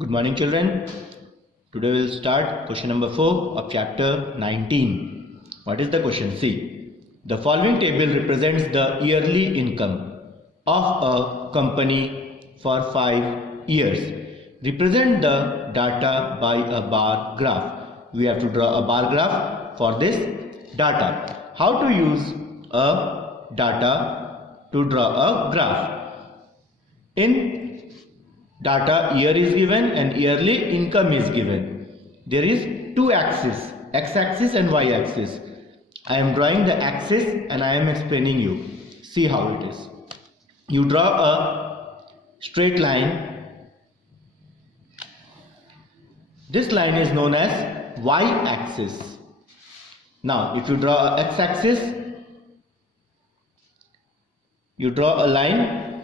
Good morning, children. Today we'll start question number 4 of chapter 19. What is the question? See, the following table represents the yearly income of a company for 5 years. Represent the data by a bar graph. We have to draw a bar graph for this data. How to use a data to draw a graph? In data, year is given and yearly income is given. There is two axes, x-axis and y-axis. I am drawing the axis and I am explaining you. See how it is. You draw a straight line. This line is known as y-axis. Now, if you draw a x-axis, you draw a line.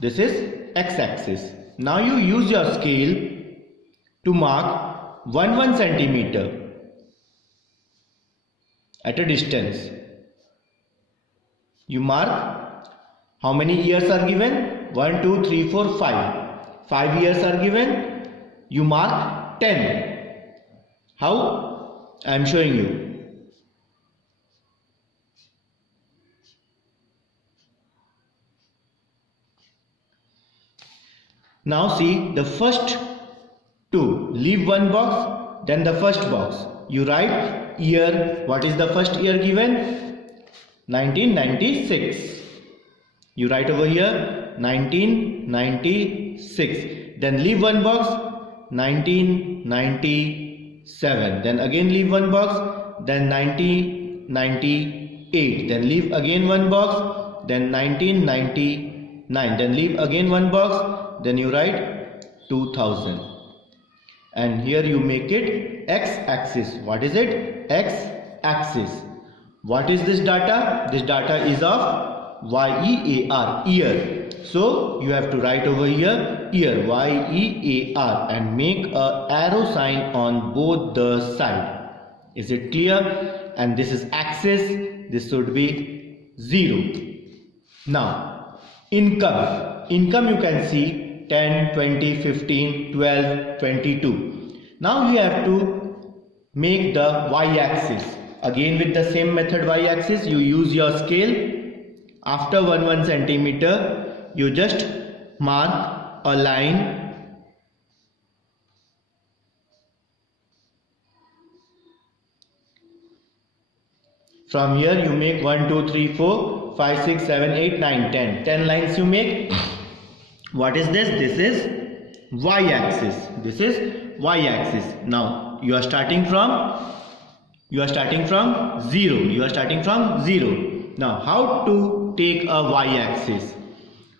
This is x-axis. Now you use your scale to mark 1 centimeter at a distance. You mark how many years are given? 1, 2, 3, 4, 5. 5 years are given. You mark 10. How? I am showing you. Now see the first two. Leave one box, then the first box. You write year. What is the first year given? 1996. You write over here 1996. Then leave one box, 1997. Then again leave one box, then 1998. Then leave again one box, then 1999. Then leave again one box. Then you write 2000, and here you make it x-axis. What is it? X-axis. What is this data? This data is of year, year. So you have to write over here year, year, and make a arrow sign on both the side. Is it clear? And this is axis. This should be 0. Now income you can see 10, 20, 15, 12, 22. Now you have to make the y-axis. Again with the same method, y-axis, you use your scale. After 1 centimeter, you just mark a line. From here you make 1, 2, 3, 4, 5, 6, 7, 8, 9, 10. 10 lines you make. What is this? This is y-axis. This is y-axis. Now you are starting from 0. You are starting from 0. Now how to take a y-axis?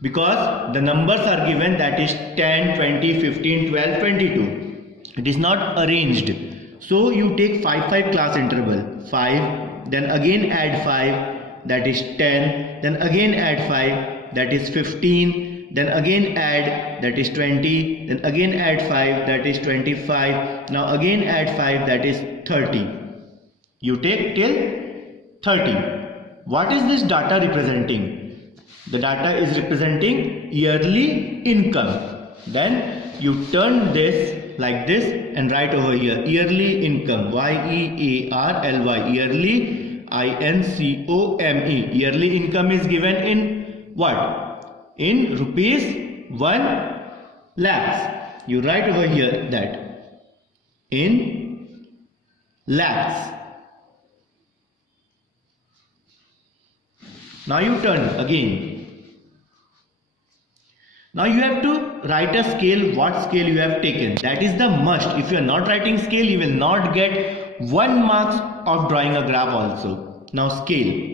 Because the numbers are given, that is 10, 20, 15, 12, 22. It is not arranged. So you take 5 class interval. 5, then again add 5, that is 10, then again add 5, that is 15, then again add, that is 20, then again add 5, that is 25, now again add 5, that is 30. You take till 30. What is this data representing? The data is representing yearly income. Then you turn this like this and write over here yearly income, yearly, yearly, income. Yearly income is given in what? In rupees 1 lakhs. You write over here that in lakhs. Now you turn again. Now you have to write a scale, what scale you have taken. That is the must. If you are not writing scale, you will not get 1 marks of drawing a graph also. Now scale.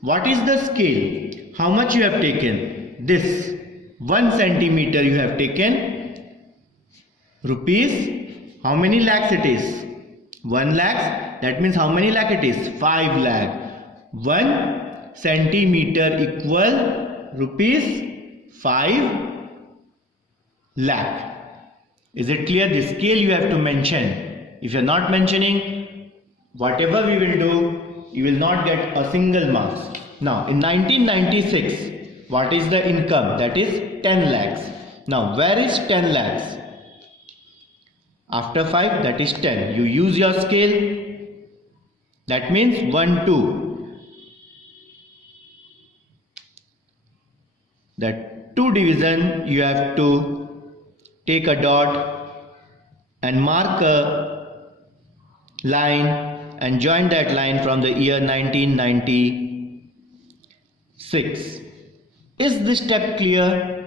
What is the scale? How much you have taken? This 1 centimeter you have taken. Rupees. How many lakhs it is? 1 lakh. That means how many lakh it is? 5 lakh. 1 centimeter equal rupees 5 lakh. Is it clear? The scale you have to mention. If you are not mentioning, whatever we will do, you will not get a single marks. Now in 1996, what is the income? That is 10 lakhs. Now where is 10 lakhs? After 5, that is 10. You use your scale. That means 1, 2. That 2 division you have to take a dot and mark a line and join that line from the year 1996. Is this step clear?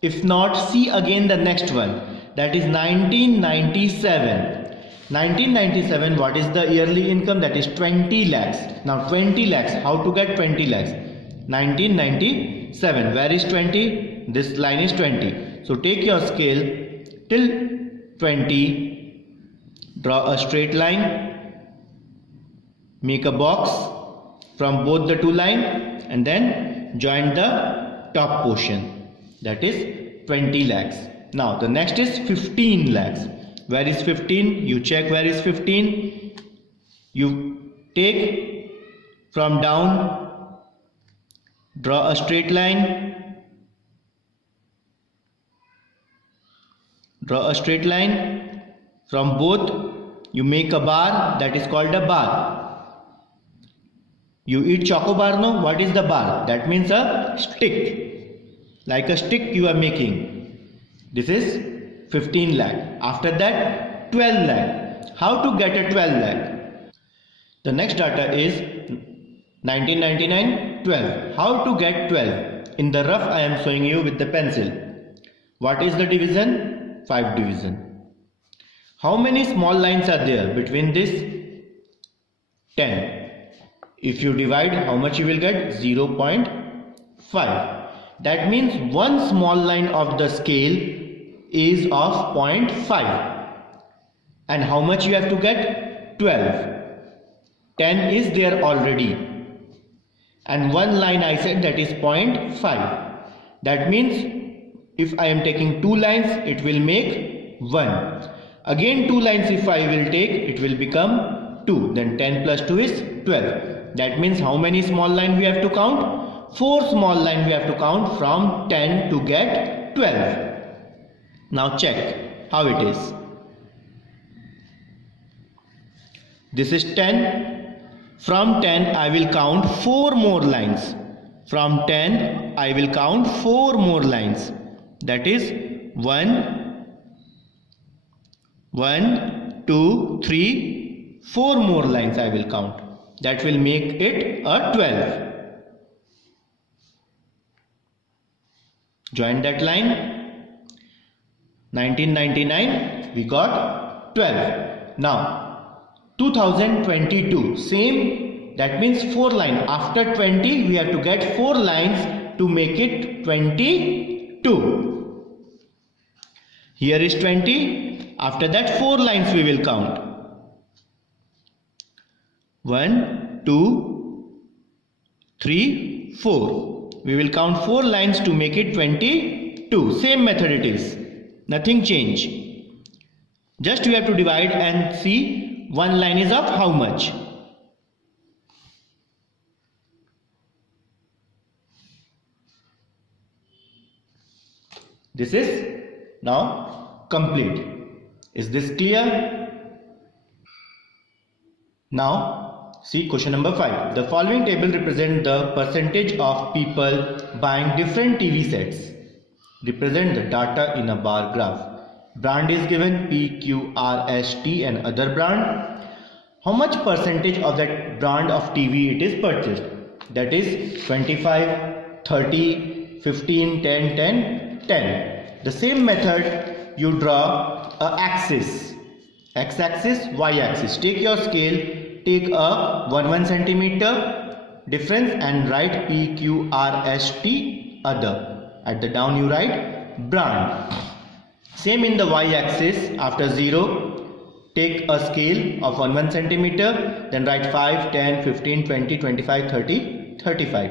If not, see again the next one. That is 1997. 1997, what is the yearly income? That is 20 lakhs. Now 20 lakhs, how to get 20 lakhs? 1997, where is 20? This line is 20. So take your scale till 20, draw a straight line, make a box from both the two lines and then join the top portion. That is 20 lakhs. Now the next is 15 lakhs. Where is 15? You check where is 15. You take from down, draw a straight line, from both you make a bar, that is called a bar. You eat choco bar, no? What is the bar? That means a stick, like a stick you are making. This is 15 lakh. After that 12 lakh. How to get a 12 lakh? The next data is 1999 12. How to get 12? In the rough I am showing you with the pencil. What is the division? 5 division. How many small lines are there between this? 10. If you divide, how much you will get? 0.5. That means one small line of the scale is of 0.5. And how much you have to get? 12. 10 is there already. And one line I said that is 0.5. That means if I am taking 2 lines, it will make 1. Again 2 lines if I will take, it will become 2. Then 10 plus 2 is 12. That means how many small lines we have to count? 4 small lines we have to count from 10 to get 12. Now check how it is. This is 10. From 10 I will count 4 more lines. From 10 I will count 4 more lines. That is 1, 2, 3, 4 more lines I will count. That will make it a 12. Join that line. 1999 we got 12. Now 2022 same, that means 4 lines. After 20 we have to get 4 lines to make it 22. Here is 20. After that 4 lines we will count. 1, 2, 3, 4. We will count 4 lines to make it 22. Same method it is. Nothing change. Just you have to divide and see one line is of how much. This is now complete. Is this clear? Now see question number 5. The following table represents the percentage of people buying different TV sets. Represent the data in a bar graph. Brand is given P, Q, R, S, T and other brand. How much percentage of that brand of TV it is purchased? That is 25, 30, 15, 10, 10, 10. The same method you draw a axis. X-axis, Y-axis. Take your scale, take a 1 centimeter difference and write P, Q, R, S, T, other. At the down you write brand. Same in the y-axis, after 0 take a scale of 1 centimeter, then write 5, 10, 15, 20, 25, 30, 35.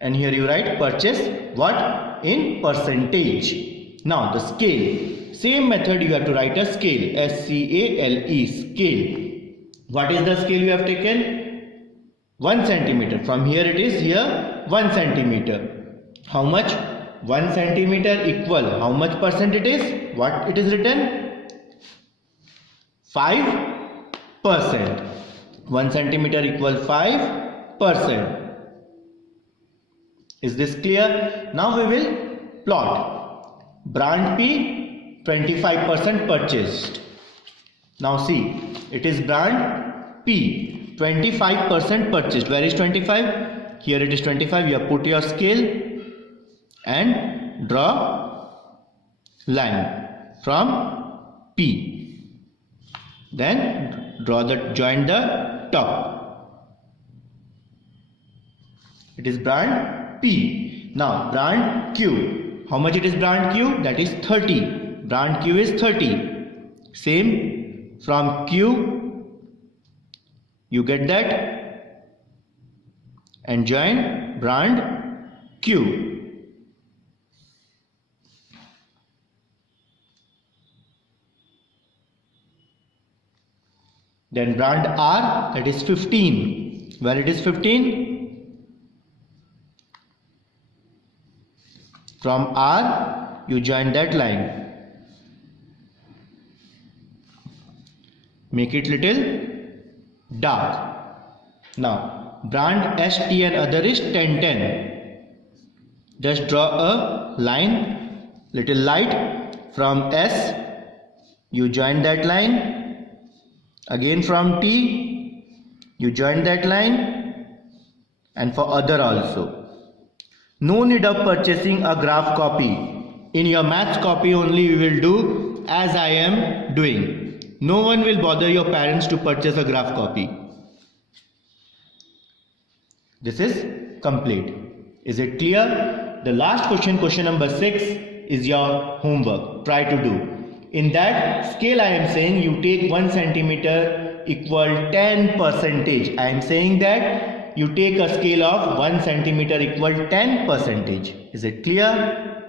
And here you write purchase what? In percentage. Now the scale. Same method you have to write a scale. S-C-A-L-E, scale. What is the scale you have taken? 1 centimeter. From here it is here 1 centimeter. How much? 1 centimeter equal, how much percent it is? What it is written? 5%. 1 centimeter equal 5%. Is this clear? Now we will plot. Brand P, 25% purchased. Now see, it is brand P, 25% purchased. Where is 25? Here it is 25. You have put your scale and draw line from P. Then join the top. It is brand P. Now brand Q. How much it is brand Q? That is 30. Brand Q is 30. Same from Q. You get that? And join brand Q. Then brand R, that is 15. Where it is 15? From R, you join that line. Make it little dark. Now, brand S, T and other is 10, 10. Just draw a line, little light. From S, you join that line. Again from T, you join that line, and for other also. No need of purchasing a graph copy. In your maths copy only you will do as I am doing. No one will bother your parents to purchase a graph copy. This is complete. Is it clear? The last question, question number 6, is your homework. Try to do. In that scale I am saying you take 1 centimeter equal 10%. I am saying that you take a scale of 1 centimeter equal 10%. Is it clear?